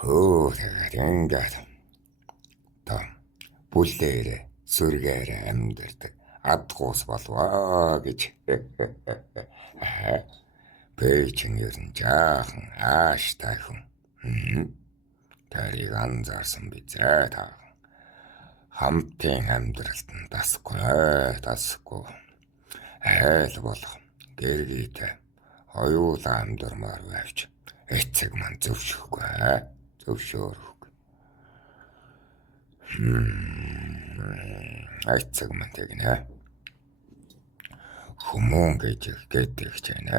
Тэгээд ингээд одоо бүлээрээ сүргээрээ амьдэрдэг адгуус болвоо гэж. Бэйчин ер нь жаахан ааштай хүн. Тэрийг анзаарсан бизээ та. Хамтын амьдралд нь тасгүй айл болох гэргийтэй хоёулаа амьдрмаар байвч эцэг маань зөвшөөрөхгүй. Эцэг маань тэгнэ. Хүмүүн гэж гэдэг чинь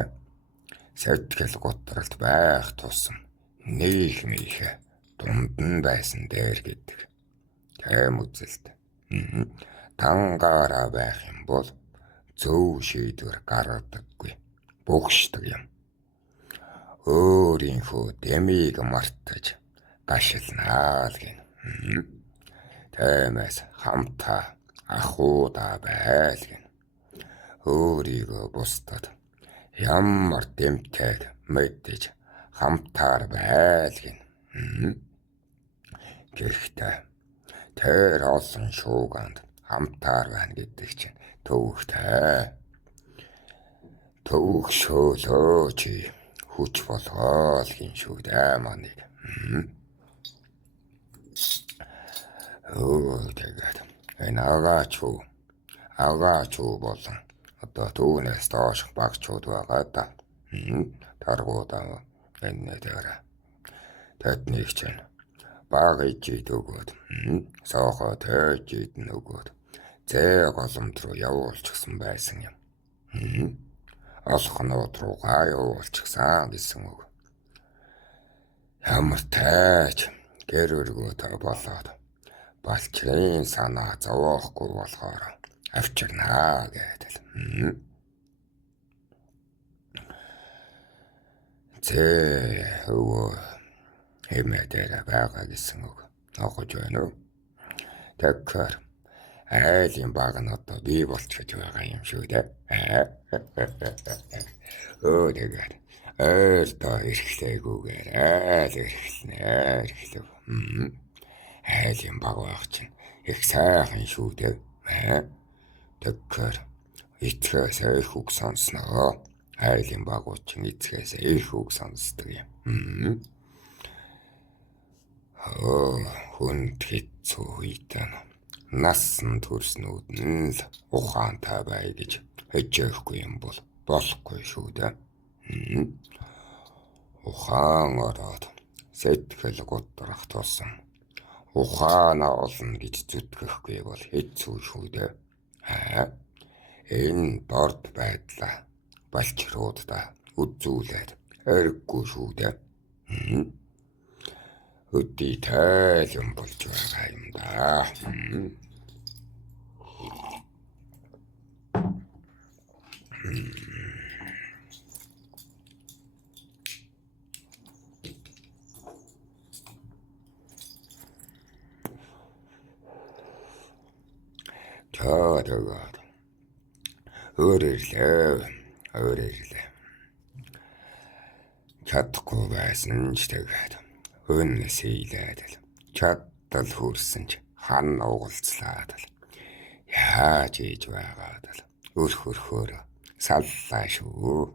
сэтгэл готролд байх тусам нийгмийнхээ дунд нь байсан дээр гэдэг. Тэм үзэлт. Тангаараа байх юм бол зөв шийдвэр гаргадаггүй. Богшдог юм. Өөрийнхөө дэмийг мартаж гашилнаа л гин. Тэмээс хамтаа ахуудаа байл гин. Өөрийгөө бусдад ямар дэмтэйг мэдэж хамтаар байл гин. Гэхдээ тэр олон шууганд хамтаар байна гэдэг чинь төвөгтэй. Төвөгшөөлөө чи хүч болгоо л гин шүү дээ маныг. Тэгээд энэ агаачуу болон одоо түүнээс доош багчууд байгаа да. Таргуудаа энэ дээр тэднийг чинь баг ичээд өгөөд соохоо тойжид нөгөөд зээ голомт руу явуулчихсан байсан юм. Олхнууд руугаа явуулчихсан гэсэн үг. Ямар тайч гэр өргөөтэй болоод балчрын санаа зовоохгүй болохоор авчирнаа гэдэг. Өвөө хэмэдээр байгаа гэсэн үг. Ногож байна уу? Тэгэхээр айлын баг нь одоо бий болчиход байгаа юм шүү дээ. Тэгээд ойртоо эрхлээгүйгээр айл эрхлэв. Айлын баг байх чинь их сайхан шүү дээ. Тэгэхээр эцгээс их үг сонсноо. Айлын багууд чинь эцгээс их үг сонсдог юм. Хүнд хэцүү үедээ насан туршнууд нь л ухаантай бай гэж хичээхгүй юм бол болохгүй шүү дээ. Ухаан ороод сэтгэл готрох тусам ухаанаа олно гэж зүтгэхгүй бол хэцүү шүү дээ. Энэ дорд байдлаа балчруудаа үзүүлээд хэрэггүй шүү дээ. Өдий тайл юм болж байгаа юм да. Тэгээд өөрөрлөө. Чадахгүй байсан ч тэгээд өнөөс хийлээд л чадтал хүрсэн ч хан угалцлаад л яаж ийж байгаад л өрхөөр саллаа шүү.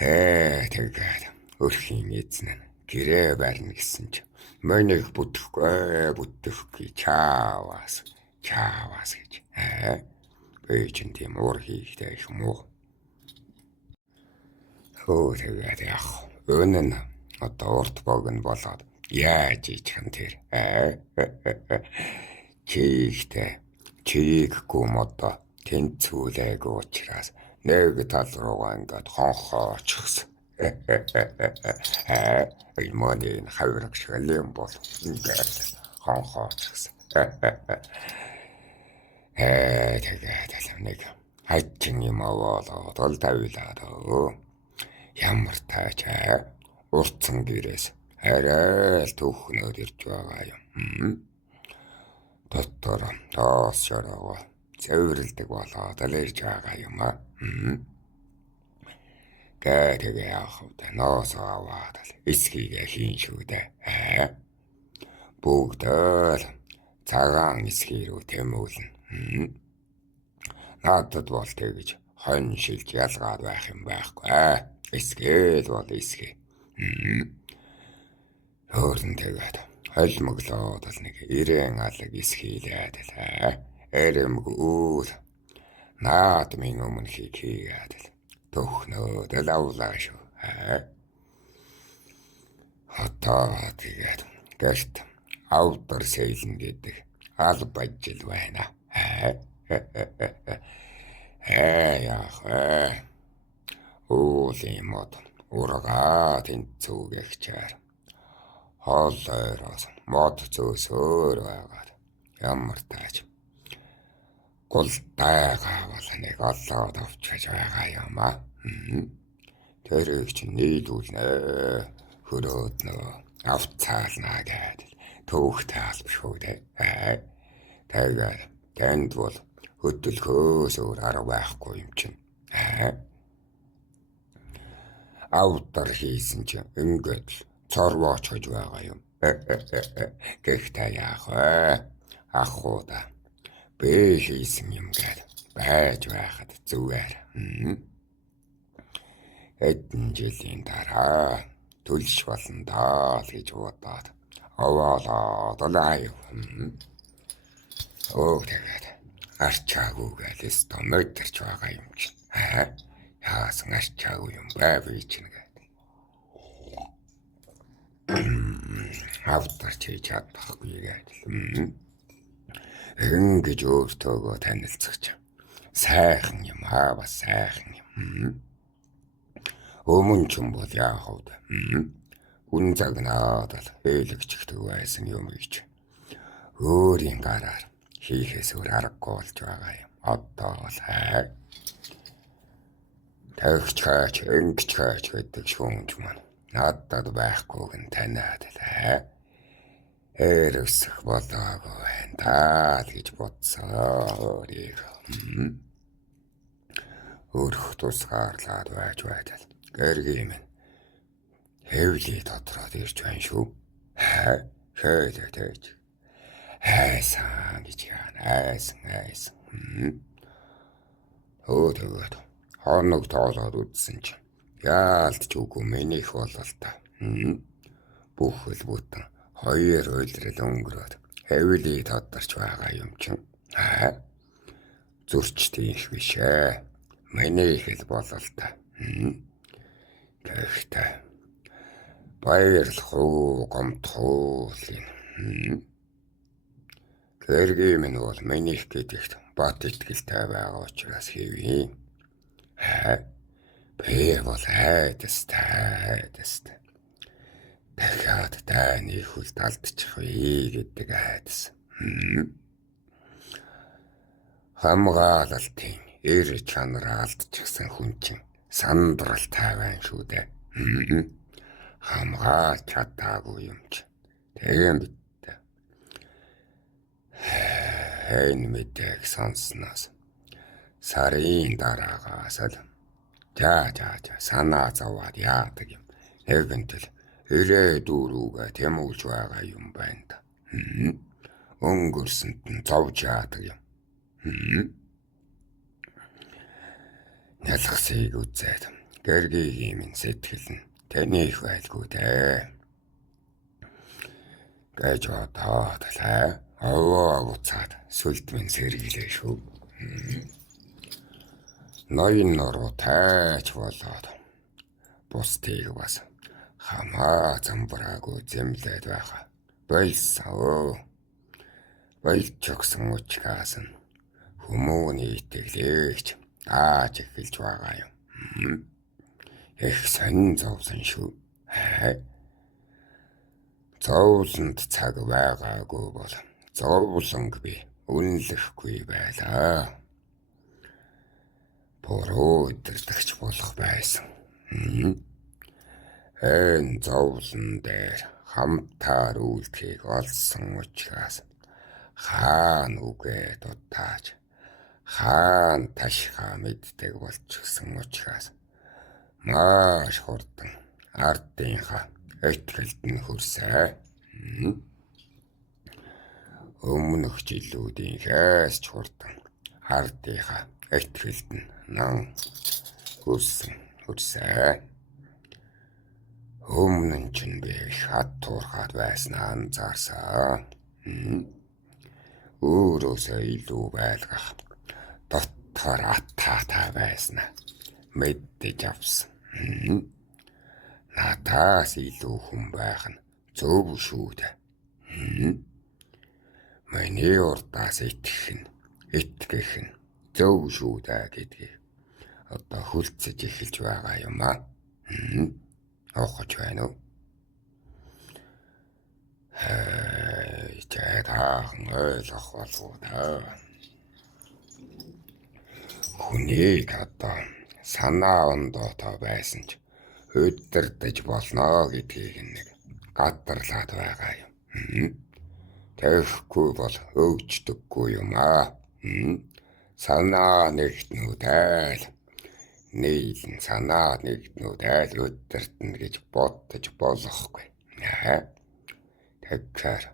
Тэгээд өрхийн эзэн нь гэрээ барьна гэсэн ч монийг бүтэхгүй чааваас гэж. Би ч тийм уур хийхтэй юм уу? Тэгээд яах? Өнөө нь одоо урт богн болоод яаж ийчихэн тэр. Чийггүй модо тэнцүүлээгүй учраас нэг тал руугаа ингээд хонхоочихсан. Имоны хавраг шгалим бол ингээд хонхоочихсан. Тэгээд нэг хайчин юм аваад ол тавилаад ямар таачаа уртсан гэрээс арай л түүхнүүд ирж байгаа юм. Доктор тоос шороо цэвэрлдэг болоод л ирж байгаа юм. тэгээ явах вэ? Ноосоо аваад л эсхийгээ хийн шүү дээ. Бүгд л цагаан эсхий рүү тэмүүлнэ. Надад бол тэгж хонь шилж ялгаад байх юм байхгүй. Эсгээл бол эсхий. Хөөрн тэгээд холмоглоод л нэг 90 алаг эсхийлээд л эрэмгүүл наадмын өмнө хийгээд л төхнөөд л авлаа шүү. Одоо тэгээд гэрт outdoor sailing гэдэг алба ажил байна. Яах уулийн мод ургаа тэнцүүгэгчээр хоолойроос мод зөөсөөр байгаад ямар тааж гултайгаа бол нэг олоод авчиж байгаа юм аа. Тэрийг чинь нийлүүлнэ хөрөөднө авцаалнаа гэдэг төвхтэй албашгүй дээ. Тэгээд тэнд бол хөдөлгөөс өөр арга байхгүй юм чинь. Outdoor хийсэн чинь ингээд цорвооч гэж байгаа юм. Гэхдээ яах вэ? Ахуда бэ хийсэн юм гээд байж байхад зүгээр. Хэдэн жилийн дараа төлш болно даа л гэж бодоод овоолоод лаяв. Тэгээд арчаагүйгээл стомөдөрч байгаа юм чинь. Яасан арчаагүй юм байв чинь гэдэг. Автар чи чадахгүй гэдэг. Ингэж өөртөөгөө танилцах чинь сайхан юм бас сайхан юм. Өмнө ч юм бол яах вэ? Үн загнаад л хэлэгчдэг байсан юм гэж. Өөрийн гараар хийхээс өөр аргагүй болж байгаа юм. Одоо бол тэгч хаач, ингэж хаач гэдэг шүүмж маань надад байхгүйг нь таниад л эргэсэх болоогүй байна даа л гэж бодсон өөрийгөө. Өрх тусгаарлаад байж байтал гэргийн минь хэвлий дотроод ирж байна шүү. Хэлээд хайсан гэж яана айсан. Тэгээд хоног тоолоод үдсэн чинь яалт ч үгүй минийх болол та. Бүхэл бүтэн 2 үйлрэл өнгөрөөд хэвлий тодорч байгаа юм чинь. Зөрчтэй их биш минийх л болол та. Гэхдээ баярлах уу гомдхуулын. Гэргийн минь бол минийх гэдэгт бат итгэлтэй байгаа учраас хийвээ. Би бол хайдастай. Дахиад дайны хүлд алдчих вэ гэдэг айдас. Хамгаалалтын эр чанараа алдчихсан хүн чинь сандрал тайван шүү дээ. Хамгаалж чадаагүй юм чи. Тийм биз. Энэ мэдээг сонссноос сарын дараагаас л жаа санаа зовоод яадаг юм. Нэгэнтэл ирээдүрүүгээ тэмүүлж байгаа юм байна да. Өнгөрсөнд нь зовж яадаг юм. Ялгсыг үзээд гэргийн минь сэтгэл нь таних байлгүй дээ. Гэж бодоод л авцаад сүлд минь сэргэлээ шүү. Ноён нуруу тайч болоод бусдыг бас хамаа замбраагүй зэмлээд байгаа. Болсон. Болж өгсөн учраас нь хүмүүний итгэлэгч тааж эхэлж байгаа юм. Их сонин зовсон шүү. Зовлонд цаг байгаагүй бол зовлонг би үнэлэхгүй байлаа. Буруу өдөртөгч болох байсан. Энэ зовлон дээр хамтаар үлдэхийг олсон учраас хаан үгээ дутааж хаан ташхаа мэддэг болчихсон учраас Маш хурдан ардынхаа ихтгэлд нь хүрсэн. Өмнөх жилүүдийнхээс ч хурдан ардынхаа ихтгэлд нь хүрсэн. Өмнө нь ч би хат туурхаад байснаа анзаарсан. Өөрөөсөө илүү байлгах дотор атаатай байснаа мэддэж авсан. Надаас илүү хүн байх нь зөв шүү дээ. Миний урдаас итгэх нь зөв шүү дээ гэдгийг одоо хүлцэж эхэлж байгаа юм аа. Оохож байна уу? Жаахан ойлгох болов даа. Хүнийг одоо санаа ондоотой байсан ч өдөрдөж болно гэдгийг нэг гадарлаад байгаа юм. Тэгэхгүй бол өвчдөггүй юм аа. Санаа нэгтнүүдэл нийлэн санаа нэгтнүүдэл өдөртнө гэж бодож болохгүй. Тэгэхээр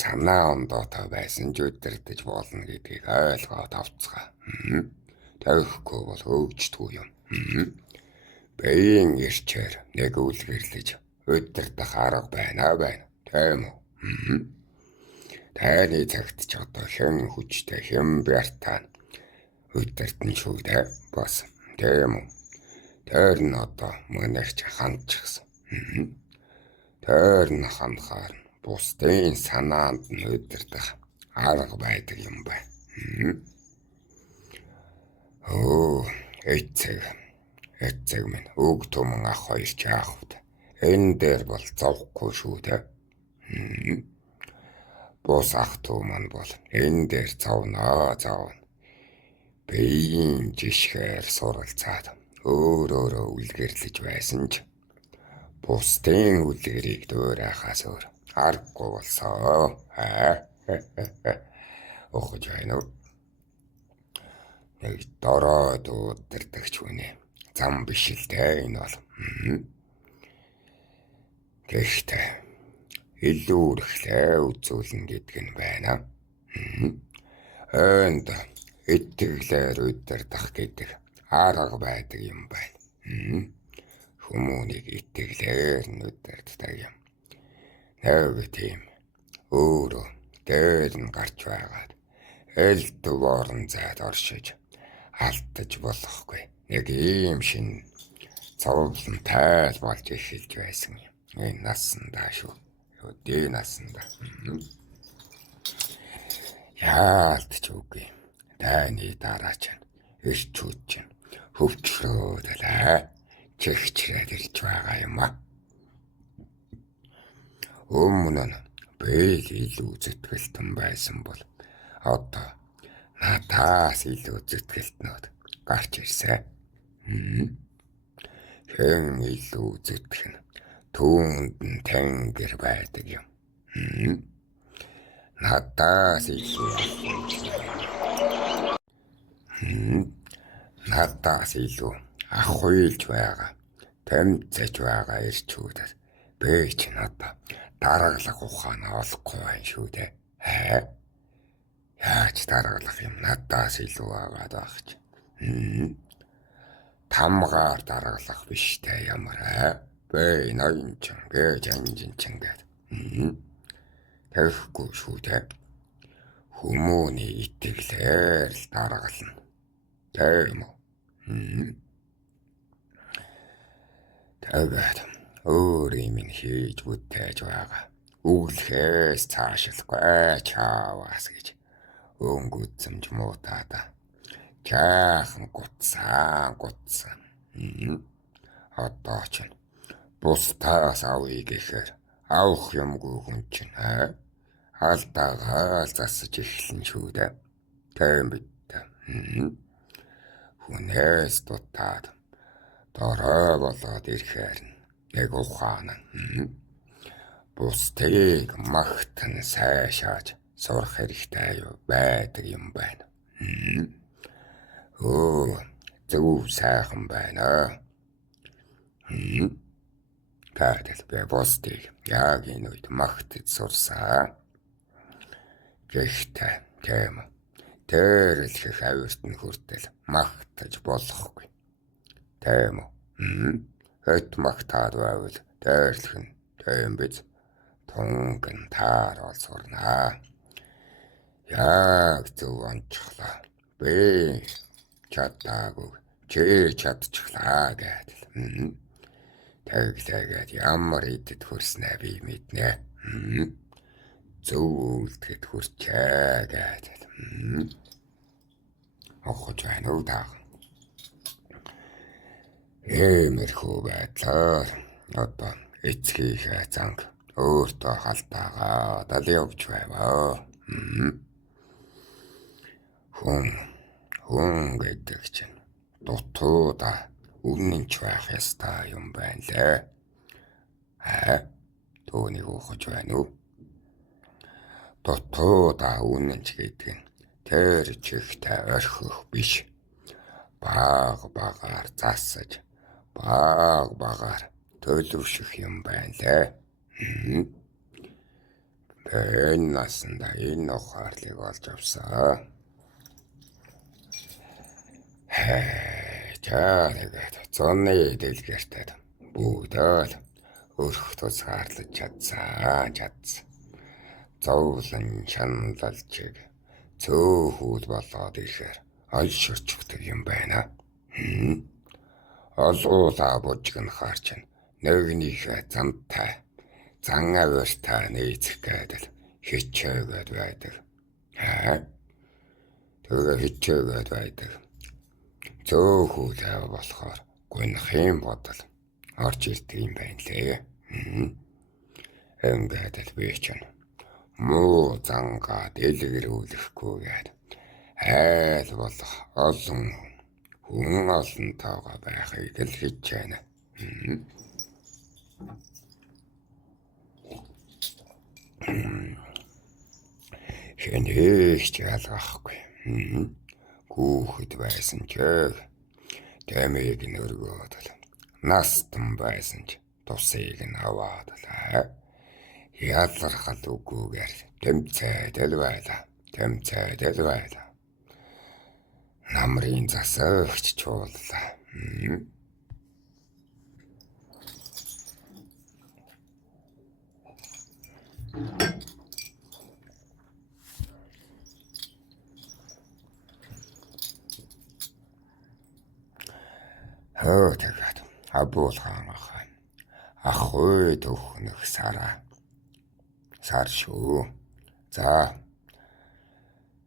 санаа ондоотой байсан ч өдөртөж болно гэдгийг ойлгоод авцгаа. Тэгэхгүй бол өвчтгүй юм. Бэйн ирчээр нэг үлгэрлэж өдөртөх арга байна. Тийм үү? Таны цагт ч одоо хэн хүчтэй хэн бяртаа өдөртөн шүү дээ бас. Тийм үү? Тэр нь одоо манайч хандчихсан. Тэр нь хандахаар бусдын санаанд нь өдөртөх арга байдаг юм байна. Эцэг минь өг түмэн ах хоёр ч яахвд. Энэ дээр бол зовхгүй шүү дээ. Бус ах түү маань бол энэ дээр зовно. Бэйн жишгээр суралцаад өөрөөрөө үлгэрлэж байсан ч бусдын үлгэрийг дөөрайхаас өөр аргагүй болсон. Охож байна уу? Нэг дороод өдөртөгч хүнээ зам биш л дээ энэ бол. Гэхдээ илүү өрхлээ үзүүлнэ гэдэг нь байна. Энд итгэлээр өдөртөх гэдэг арга байдаг юм байна. Хүмүүнийг итгэлээр нь өдөртдөг юм. Нэг тийм өөрөө дээр нь гарч байгаад элд дуурн зайд оршиж алдаж болохгүй. Нэг ийм шин цовлон тайл болж эхэлж байсан юм. Энэ насандаа шүү. Өдөө насандаа. Яалтч үгүй. Таны дараа чинь ирчүүд чинь хөвчлөөдөлээ чигчрээд ирж байгаа юм аа. Өмнө нь би илүү зүтгэлтэн байсан бол одоо надаас илүү зүтгэлтнүүд гарч ирсэн. Хэн илүү зүтгэх нь түүнд нь тэнгэр байдаг юм. Надаас илүү ахуйлж байгаа, тэмцэж байгаа ирчүүдэд би ч надад дараглах ухаанаа олохгүй байх шүү дээ. Яаж дараглах юм надаас илүү агаад байх ч. Тамгаар дараглах биш дээ ямар бэ ноён ч гэж анжин ч ингээд. Тэгэхгүй шүү дээ. Хүмүүний итгэлээр л дараглана. Тийм үү? Тэгээд өөр юм хийж бүтээж байгаа. Өглөхөөс цаашлахгүй чааваас гэж өнгөцөмж муутаада. Жаахан гутсан. Одоо ч бусдаас авъя гэхээр авах юмгүй хүн чинь алдаагаа засаж эхэлнэ шүү дээ. Тийм бид. Хүнээс дутаад дорой болоод ирэхээр нэг ухаан бусдыг магтан сайшааж сурах хэрэгтэй байдаг юм байна. Зөв сайхан байна. Таадал би бусдыг яг энэ үед магтаж сурсан. Гэхдээ тийм үү. Тэрэлхэх авирт нь хүртэл магтаж болохгүй. Тийм үү. Хэт магтаад байвал тэрэлх нь тийм биз. Тунган таарал сурнаа. Яг зөв онцглоо. Би чадаагүй. Чи чадчихлаа гэдэл. Тэглээгээд ямар идэд хүрснэ би мэднэ. Зөв үлдэхэд хүрчээ гэдэл. Охож байна уу таа. Иймэрхүү байдлаар одоо эцгийнхээ занг өөртөө халтаагаад л явж байваа. Хүн гэдэг чинь дутууда үнэнч байх ёстой юм байна лээ. Төөнийг ухаж байна уу? Дутууда үнэнч гэдэг нь тэр чихтэй орхих биш. Багаар засаж, багаар төлөвшөх юм байна лээ. Энэ насанда энэ ухаарлыг олж авсаа. Чаагаад зуны дэлгэртэд бүгдөө өрх тусгаарлаж чадсан. Зовлон шаналлчиг цөөхүүл болоод ирэхээр олширчдаг юм байна. Олуулаа бужигнахаар чинь нэгнийхээ зантай зан авиртаа нээцэх гэдэл хичээгээд байдаг. Тэгээ хичээгээд байдаг. Цөөхүүл болохоор гунхын бодол орж ирдэг юм байна лээ. Ингээд л би чинь муу зангаа дэлгэрүүлэхгүйгээд айл болох олон хүн олонтойгоо байхыг л хичээнэ. Хэнийгч ялгахгүй. Хүүхэд байсан ч тэмээг нөргөөд л настан байсан ч тусыг нь аваад л ялгархал үгүйгээр тэмцээдэл байла. Намрын засагч чууллаа. Тэгээд Абуулхан ахгүй төхнөх сар шүү. За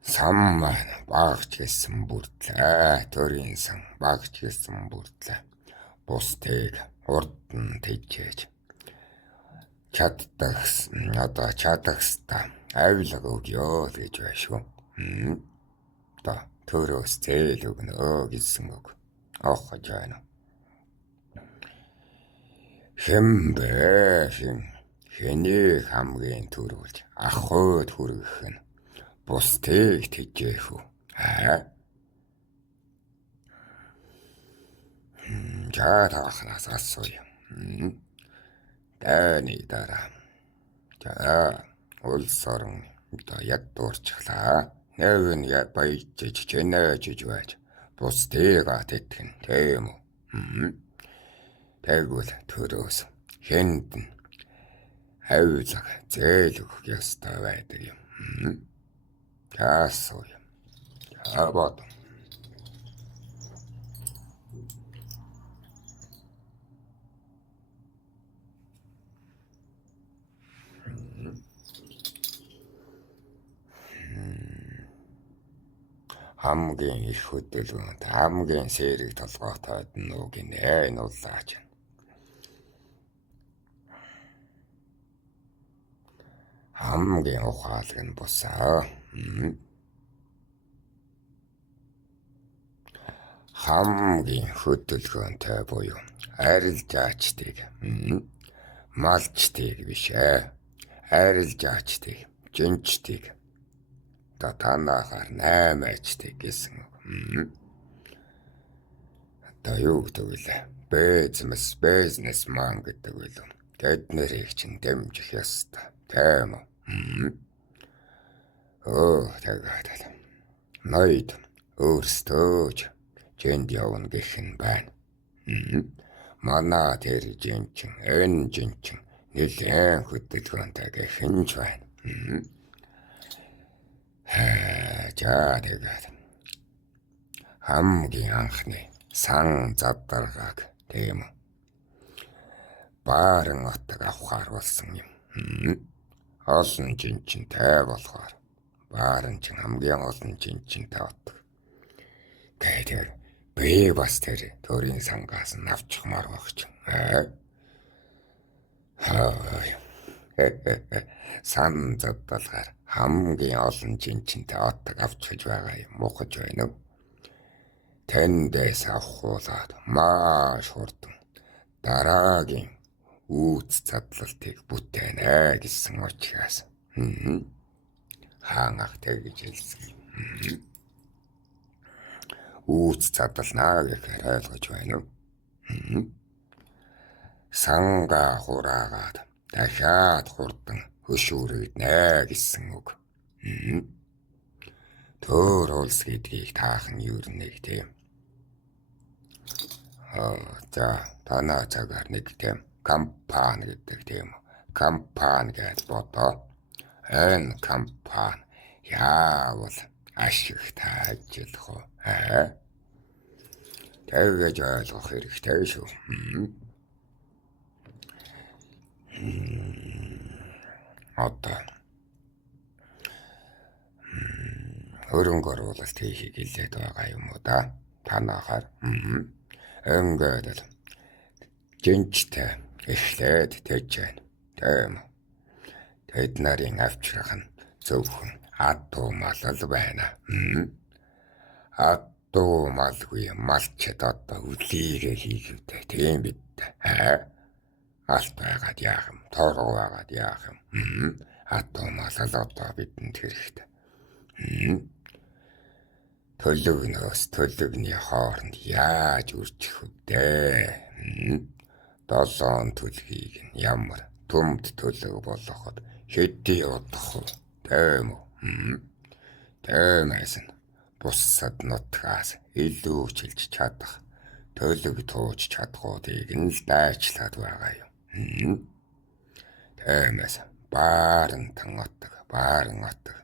сам маань багч гэсэн бүртлээ. Төрийн сан багч гэсэн бүртлээ. Бусдыг урд нь тэжээж чадахста авилга өгөө гэж байна шүү. Одоо төрөөс зээл өгнө гэсэн үг. Охож байна. Хэнийг хамгийн төрүүлж ахуйд хүргэх нь бусдыг тэжээх үү? Таахнаас асууя. Дайны дараа. Улс орон одоо ядуурчлаа. Нэвэн баяжж чэнэж байж бусдыг атэтгэн тийм үү? Тэгвэл төрөөс хэнд нь авилга зээл өгөх ёстой байдаг юм. Асууя. Бод. Хамгийн их хөдөлгөөнд хамгийн сэрэг толгойтойд нүг нэ нуулаач. Хамгийн ухаалаг нь бусаа. Хамгийн хөдөлгөөнтэй буюу арилжаачдыг малчдыг биш арилжаачдыг жинчдыг танахаар 8 аждаг гэсэн. Одоо юу гэдэг вэ? бизнесмен гэдэг үйл. Тэд нэрийг чинь дэмжих ёстой. Тийм үү? Тэгээд ноёд өөрсдөө ч жинд явна гэх нь байна. Манай тэр жинчин, энэ жинчин нэлээд хөдөлгөөнтэй гэх нь ч байна. За тэгээд хамгийн анхны сан задаргааг тийм үү? Баарын отог авахар болсон юм. Олон жинчинтэй болохоор баарын чин хамгийн олон жинчинтэй отог. Тэгээд би бас тэр төрийн сангаас нь авчихмаар багч. Сан задаргаар хамгийн олон жинчинтэй отог авчиж байгаа юм мухаж байна уу? Тэндээс авахуулаад маш хурдан дараагийн үүс задлалтыг бүтээнэ гэсэн учраас хаанах тэгж хэлсэн юм. Үүс задлнаа гэхээр ойлгож байна уу? Санга хураагаад дахиад хурдан хөшүүрэгднэ гэсэн үг. Төр улс гэдгийг таахан юурнэг тийм. За танаа цагаар нэг тийм компани гэдэг тийм. Компани гэж бодоо. Энэ компани яавал ашигтай ажиллах уу? Тэгэж ойлгох хэрэгтэй шүү. Одоо хөрөнгө оруулалт хийхийг хэлээд байгаа юм уу да? Танахаар ингээд л жинчтэй эхлээд тэгж байна. Тийм. Тэд нарын авчрах нь зөвхөн адуу мал байна. Адуу малгүй малчд одоо үлийгээ хийгээдэй. Тийм бид. Алт байгаад яах юм? Торгоо байгаад яах юм? Адуу мал одоо бидэнд хэрэгтэй. Төлөвний хооронд яаж үржих вэ? 7 төлгийг нь ямар төмд төлөв болгоход хэдий удах вэ? Тийм үү? Тиймээс нь бусад нутгаас илүү чилж чадах төлөв тууж чадхуудыг нь л дайчлаад байгаа юм. Тиймээс баарын отог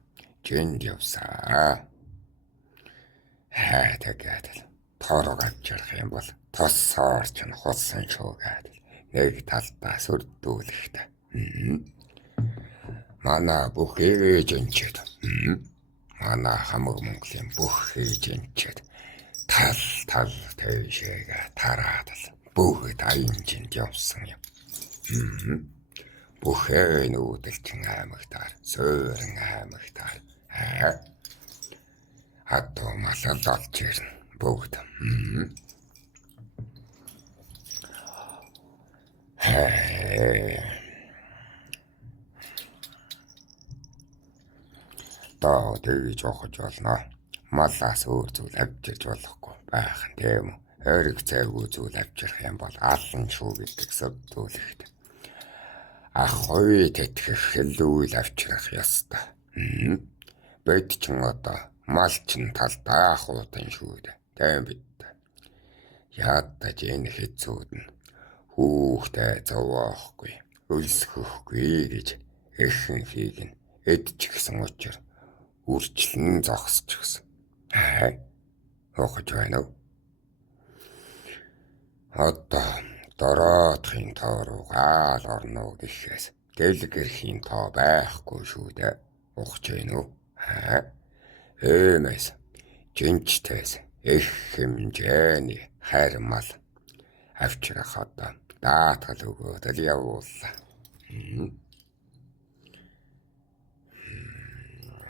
жинд явсаа. Тэгээд торог авчрах юм бол тоссоор ч хулсан шүү гэдэг. Нэг талдаа сүрдүүлэхтэй. Манай бүх ээжэнчэд манай хамаг Монголын бүх ээжэнчэд тал тэйшээгээ тараад л бүгд аянжинд явсан юм. Бүхэн нүүдэлчин аймагтаар, Суурин аймагтаар адуу малал олж ирнэ бүгд. Тоо тэгж явах болно. Малаас өөр зүйл авчирч болохгүй байх нь тийм үү? Хэрэг цайгүй зүйл авчрах юм бол алан шүү гэдэг сүрдүүлэхтэй. Ахуй тэтгэх хэлүүл авчрах ёстой. Бид ч одоо малчин талдаа ахуутан шүү дээ. Тийм бид. Ядаж энэ хэцүүд нь хүүхдээ зовоохгүй, өлсөхгүй гэж эхэнхийг нь эдчихсэн учраас үрчлэн зогсчихсан. Ухаж байна уу? Одоо дороотхын тоо руугаа л орно гэхээс дэлгэрхийн тоо байхгүй шүү дээ. Ухаж байна уу? Эмээс жинчтэйс их хэмжээний хармал авчрах одоо даатгал өгөөд л явууллаа.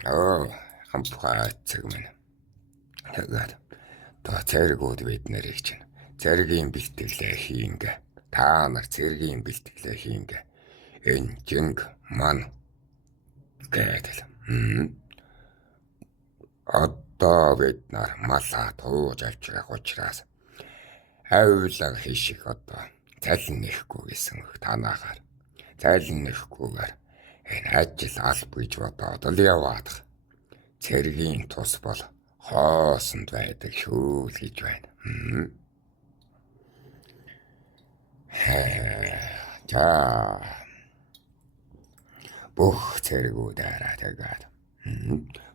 Хампхай цэг мэн. Тэгээд та цэргүүд бид нарыг чинь цэргийн бэлтгэлээ хийнгэ. Та нар цэргийн бэлтгэлээ хийнгэ. Энэ жинг ман гэдэл. Одоо бид нар малаа тууж авчрах учраас Хавлаг хийших одоо цалин нэхгүй гэсэн үг танаахаар. Цалин нэхгүйгээр энэ ажил алба гэж бодоод л яваад. Цэргийн тус бол хоосонд байдаг шүү л гэж байна. За бүх цэргүүдээрээ тэгээд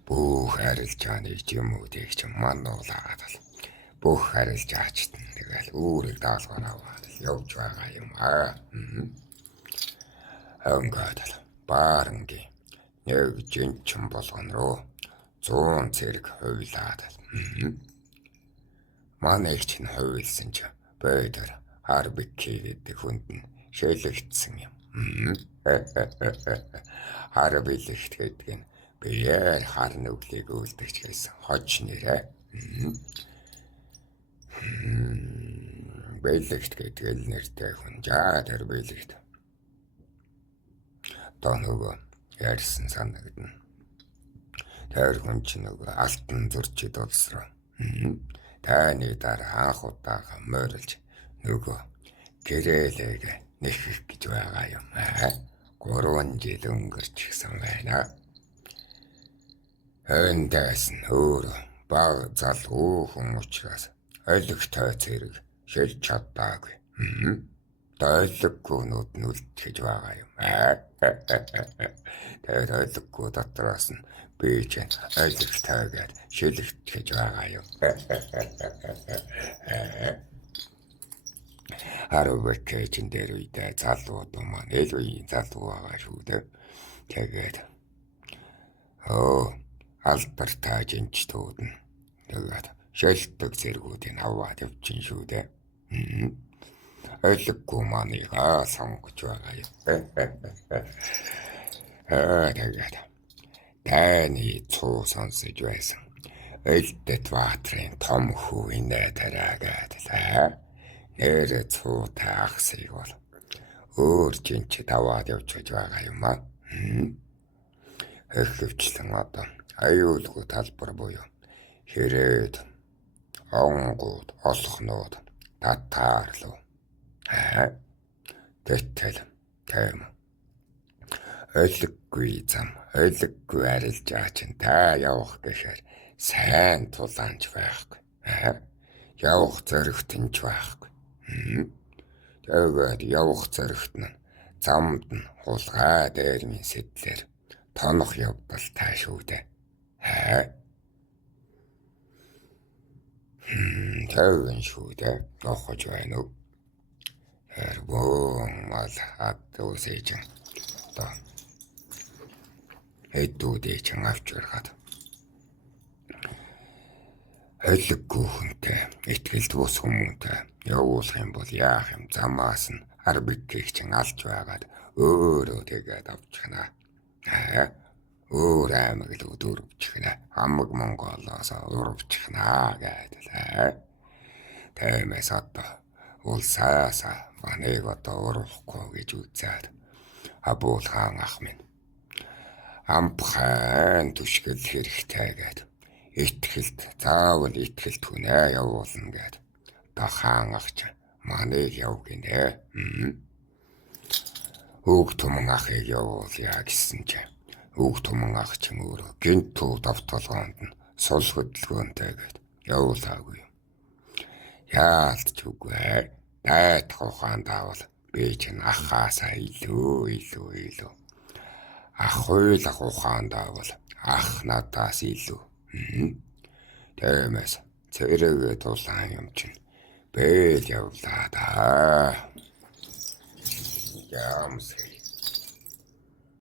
бүх арилжааны жимүүдийг ч мануулаад л бүх арилжаачт нь тэгэл үүрэг даалгавар аваад явж байгаа юм аа. Ингээд л баарангийн нэг жинчин болгон руу 100 цэрэг хувилаад манайг чинь хувилсан ч бэдэр Арбики гэдэг хүнд нь шэлэгдсэн юм. Арбилэгт гэдэг нь биеэр хар нүглийг үлдэгч гэсэн хож нэрээ. Бэлэгт гэдэг л нэртэй хүн. За тэр бэлэгт одоо нөгөө ярьсан санагдана. Тэр хүн чинь нөгөө алтан зурчид улс руу таны дараа анх удаага морилж нөгөө гэрээлэг нэхэх гэж байгаа юм. 3 жил өнгөрч гисэн байна. Эндээс нь өөр баг залуу хүн учраас олигтой цэрэг шилж чадаагүй. Ойлгоггүйнүүд нь үлдчихэж байгаа юм. Тэгээд ойлгоггүй дотроос нь би ч ойлгогтойгээд шилэгдчихэж байгаа юм. Арбикэжин дээр үедээ залууд маань элвийн залуу байгаа шүү дээ. Тэгээд алдар таажинчдүүд нь тэгээд шилдэг зэргүүдийг аваад явчихин шүү дээ. Ойлгоггүй манийгаа сонгож байгаа юм. Тэгээд таны цуу сонсож байсан Элдэт Баатрын том хүү инээ тараагаад нэр цуу таахсыг бол өөр жинчид аваад явж байгаа юм аа. Хөвчлэн одоо аюулгүй талбар буюу хэрээд онгууд олохнууд татаарлуу тэтэл тэм ойлггүй зам ойлггүй арилжаач та явах гэхээр сайн тулаанч байхгүй явах зөрөгтөнч байхгүй. Тэгээд явах зөрөгт нь замд нь хулгай дээрмийн сэтлэр тонох явдал таа шүү дээ. Тэгэн шүү дээ. Явах байна уу? Эргүүн мал хатуусэж одоо хэдүүдээ чин авч гаргаад ойлггүй хүнтэй ихтгэлд бус хүмүүнтэй явуулах юм бол яах юм замаас нь арбикийг чин алж байгаад өөрөө тэгээд авчихна. Өөр аймаг л өдөрвчихнэ. Хамаг Монголоос урвчихна гэдэг. Тэмээс одоо улсаасаа манайг одоо урвахгүй гэж үзээд Абул хаан ах минь амбхан түшгэл хэрэгтэй гэдэг. Итгэлд заавал итгэлд хүнээ явуулна гэд. Одоо хаан ах ч манайг яв гинэ. Өг түмэн ахыг явуулъя гэсэн чинь өг түмэн ах ч өөрөө гинт төв давталгоонд нь сул хөдөлгөөнтэй гэд явуулаагүй. Яалтч үгүй. Дайт ухаан даавал би чинь ахаасаа илүү ах хуйлах ухаан даавал ах надаас илүү. Тэмээс цэрэгээ тулаан юм чинь бэл явлаа да. Ямс